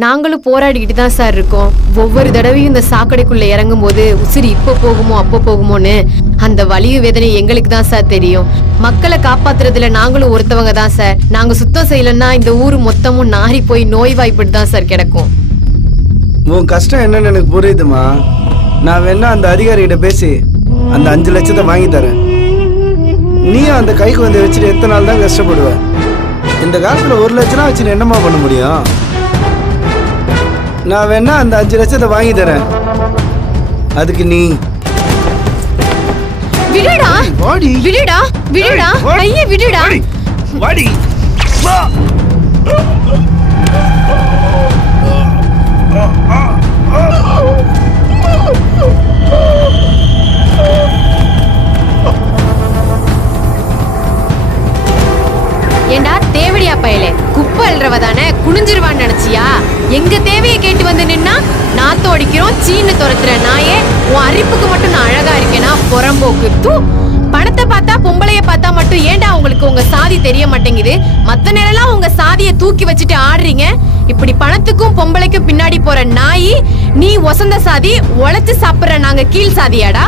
நாங்களும் போராடிக்கிட்டு தான் சார் இருக்கோம். ஒவ்வொரு தடவையும் இந்த சாக்கடைக்குள்ள இறங்கும் போது உசிரி இப்ப போகுமோ அப்ப போகுமோன்னு அந்த வலியும் வேதனை எங்களுக்கு தான் சார் தெரியும். மக்களை காப்பாத்துறதுல நாங்களும் ஒருத்தவங்க தான் சார். நாங்க சுத்தம் செய்யலன்னா இந்த ஊரு மொத்தமும் நாரி போய் நோய் வாய்ப்பட்டு தான் சார் கிடக்கும். உன் கஷ்டம் என்னன்னு எனக்கு புரியுதுமா. நான் வேணா அந்த அதிகாரிகிட்ட பேசி அந்த 5 லட்சத்தை வாங்கி தரேன். நீயும் அந்த கைக்கு வந்து வச்சுட்டு எத்தனை நாள் தான் கஷ்டப்படுவ? இந்த காலத்துல 1 லட்சம் வச்சுட்டு என்னமா பண்ண முடியும்? நான் வேணா அந்த 5 லட்சத்தை வாங்கி தரேன். அதுக்கு நீ விடுடா விடுடா விடுடா ஐயே விடுடா வாடி வா. ஏண்டா தேவடியா பயலே, குப்பை அல்றவ தானே குனிஞ்சிருவான்னு நினைச்சியா? எங்க தேவையை கேட்டு வந்து நின்னா நாத்தம் அடிக்கிறோம் சீன்னு துரத்துற நாயே. உன் அரிப்புக்கு மட்டும் நான் அழகா இருக்கேனா? புறம்போக்கு தூ. பணத்தை பார்த்தா பொம்பளைய பார்த்தா மட்டும் ஏண்டா உங்களுக்கு உங்க சாதி தெரிய மாட்டேங்குது? மத்த நேரம்லாம் உங்க சாதியை தூக்கி வச்சுட்டு ஆடுறீங்க. இப்படி பணத்துக்கும் பொம்பளைக்கும் பின்னாடி போற நாயி நீ ஒசந்த சாதி, உழைச்சு சாப்பிடுற நாங்க கீழ் சாதியாடா?